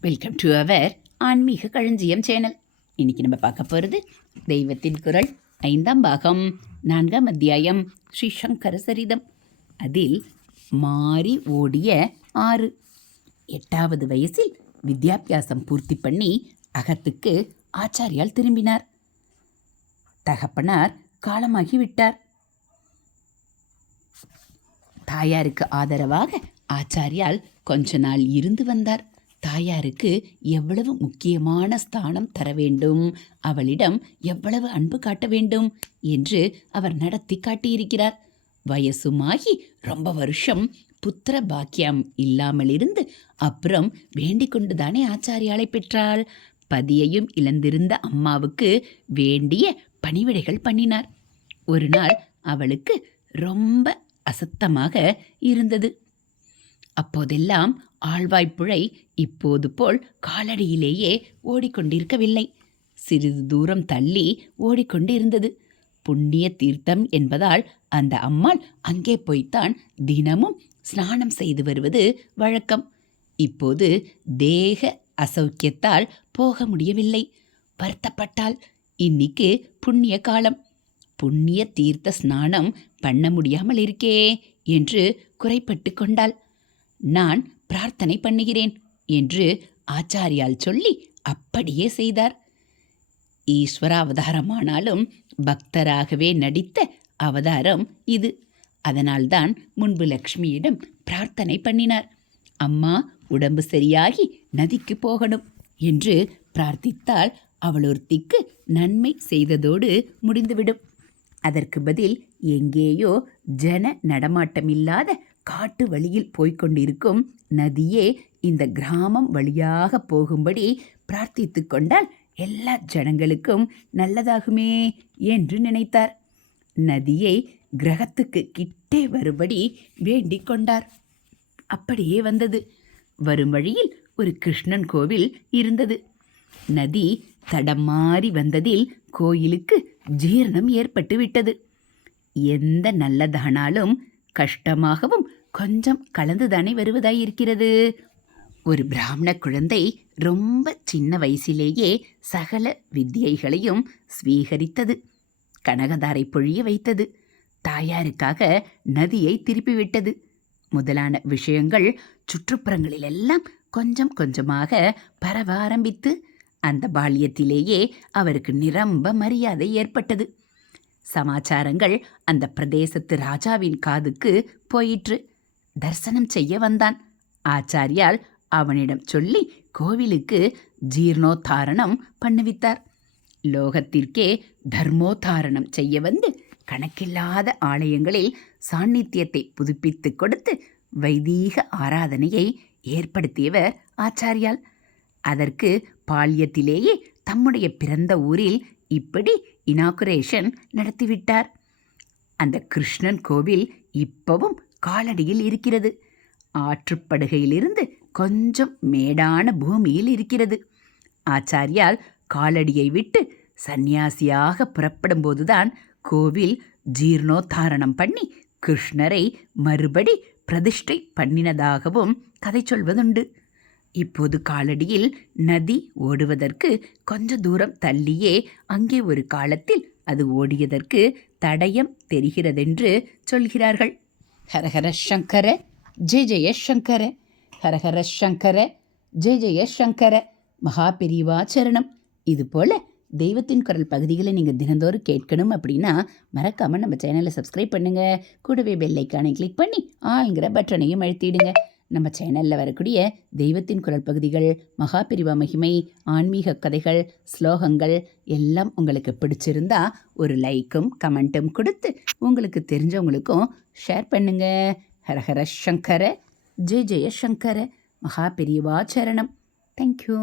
Welcome to our ஆன்மீக களஞ்சியம் channel இன்னைக்கு நம்ம பார்க்க போகிறது தெய்வத்தின் குரல் ஐந்தாம் பாகம் நான்காம் அத்தியாயம் ஸ்ரீ சங்கர சரிதம். அதில் மாறி ஓடிய ஆறு. எட்டாவது வயசில் வித்யாபியாசம் பூர்த்தி பண்ணி அகத்துக்கு ஆச்சாரியால் திரும்பினார். தகப்பனார் காலமாகி விட்டார். தாயாருக்கு ஆதரவாக ஆச்சாரியால் கொஞ்ச நாள் இருந்து வந்தார். தாயாருக்கு எவ்வளவு முக்கியமான ஸ்தானம் தர வேண்டும்? அவளிடம் எவ்வளவு அன்பு காட்ட வேண்டும்? என்று அவர் நடத்தி காட்டியிருக்கிறார். வயசுமாகி ரொம்ப வருஷம் புத்திர பாக்கியம் இல்லாமல் இருந்து அப்புறம் வேண்டிக் கொண்டுதானே ஆச்சாரியாலை பெற்றாள். பதியையும் இழந்திருந்த அம்மாவுக்கு வேண்டிய பணிவிடைகள் பண்ணினார். ஒரு நாள் அவளுக்கு ரொம்ப அசத்தமாக இருந்தது. அப்போதெல்லாம் ஆழ்வாய்ப்புழை இப்போது போல் காலடியிலேயே ஓடிக்கொண்டிருக்கவில்லை. சிறிது தூரம் தள்ளி ஓடிக்கொண்டிருந்தது. புண்ணிய தீர்த்தம் என்பதால் அந்த அம்மாள் அங்கே போய்த்தான் தினமும் ஸ்நானம் செய்து வருவது வழக்கம். இப்போது தேக அசௌக்கியத்தால் போக முடியவில்லை. வருத்தப்பட்டால் இன்னிக்கு புண்ணிய காலம். புண்ணிய தீர்த்த ஸ்நானம் பண்ண முடியாமல் இருக்கே என்று குறைப்பட்டு கொண்டாள். நான் பிரார்த்தனை பண்ணுகிறேன் என்று ஆச்சாரியால் சொல்லி அப்படியே செய்தார். ஈஸ்வர அவதாரமானாலும் பக்தராகவே நடித்த அவதாரம் இது. அதனால்தான் முன்பு லக்ஷ்மியிடம் பிரார்த்தனை பண்ணினார். அம்மா உடம்பு சரியாகி நதிக்கு போகணும் என்று பிரார்த்தித்தால் அவளொருத்திக்கு நன்மை செய்ததோடு முடிந்துவிடும். அதற்கு பதில் எங்கேயோ ஜன நடமாட்டமில்லாத காட்டு வழியில் போய்க் கொண்டிருக்கும் நதியே இந்த கிராமம் வழியாக போகும்படி பிரார்த்தித்து கொண்டால் எல்லா ஜனங்களுக்கும் நல்லதாகுமே என்று நினைத்தார். நதியை கிரகத்துக்கு கிட்டே வரும்படி வேண்டிக் கொண்டார். அப்படியே வந்தது. வரும் வழியில் ஒரு கிருஷ்ணன் கோவில் இருந்தது. நதி தடம் மாறி வந்ததில் கோயிலுக்கு ஜீரணம் ஏற்பட்டு விட்டது எந்த நல்லதானாலும் கஷ்டமாகவும் கொஞ்சம் கலந்துதானே வருவதாய் இருக்கிறது? ஒரு பிராமண குழந்தை ரொம்ப சின்ன வயசிலேயே சகல வித்தியைகளையும் ஸ்வீகரித்தது. கனகதாரை பொழிய வைத்தது. தாயாருக்காக நதியை திருப்பிவிட்டது. முதலான விஷயங்கள் சுற்றுப்புறங்களிலெல்லாம் கொஞ்சம் கொஞ்சமாக பரவ ஆரம்பித்து அந்த பால்யத்திலேயே அவருக்கு நிரம்ப மரியாதை ஏற்பட்டது. சமாச்சாரங்கள் அந்த பிரதேசத்து ராஜாவின் காதுக்கு போயிற்று. தரிசனம் செய்ய வந்தான். ஆச்சாரியால் அவனிடம் சொல்லி கோவிலுக்கு ஜீர்ணோத்தாரணம் பண்ணுவித்தார். லோகத்திற்கே தர்மோத்தாரணம் செய்ய வந்து கணக்கில்லாத ஆலயங்களில் சாநித்தியத்தை புதுப்பித்து கொடுத்து வைதீக ஆராதனையை ஏற்படுத்தியவர் ஆச்சாரியால். அதற்கு பால்யத்திலேயே தம்முடைய பிறந்த ஊரில் இப்படி இனாகுரேஷன் நடத்திவிட்டார். அந்த கிருஷ்ணன் கோவில் இப்பவும் காலடியில் இருக்கிறது. ஆற்றுப்படுகையிலிருந்து கொஞ்சம் மேடான பூமியில் இருக்கிறது. ஆச்சாரியால் காலடியை விட்டு சந்நியாசியாக புறப்படும் போதுதான் கோவில் ஜீர்ணோத்தாரணம் பண்ணி கிருஷ்ணரை மறுபடி பிரதிஷ்டை பண்ணினதாகவும் கதை சொல்வதுண்டு. இப்போது காலடியில் நதி ஓடுவதற்கு கொஞ்ச தூரம் தள்ளியே அங்கே ஒரு காலத்தில் அது ஓடியதற்கு தடயம் தெரிகிறதென்று சொல்கிறார்கள். ஹரஹர சங்கர ஜெய ஜெய சங்கர ஹரஹர சங்கர ஜெய ஜெய சங்கர. மகா சரணம். இது போல் தெய்வத்தின் குரல் பகுதிகளை நீங்கள் தினந்தோறும் கேட்கணும் அப்படின்னா மறக்காமல் நம்ம சேனலை சப்ஸ்கிரைப் பண்ணுங்கள் கூடவே பெல்லைக்கானை கிளிக் பண்ணி ஆளுங்கிற பட்டனையும் அழுத்திடுங்க. நம்ம சேனலில் வரக்கூடிய தெய்வத்தின் குரல் பகுதிகள் மகாபிரிவா மகிமை ஆன்மீக கதைகள் ஸ்லோகங்கள் எல்லாம் உங்களுக்கு பிடிச்சிருந்தா ஒரு லைக்கும் கமெண்ட்டும் கொடுத்து உங்களுக்கு தெரிஞ்சவங்களுக்கும் ஷேர் பண்ணுங்க. ஹரஹர சங்கர ஜெய ஜெய சங்கர மகாபிரிவா சரணம். தேங்க்யூ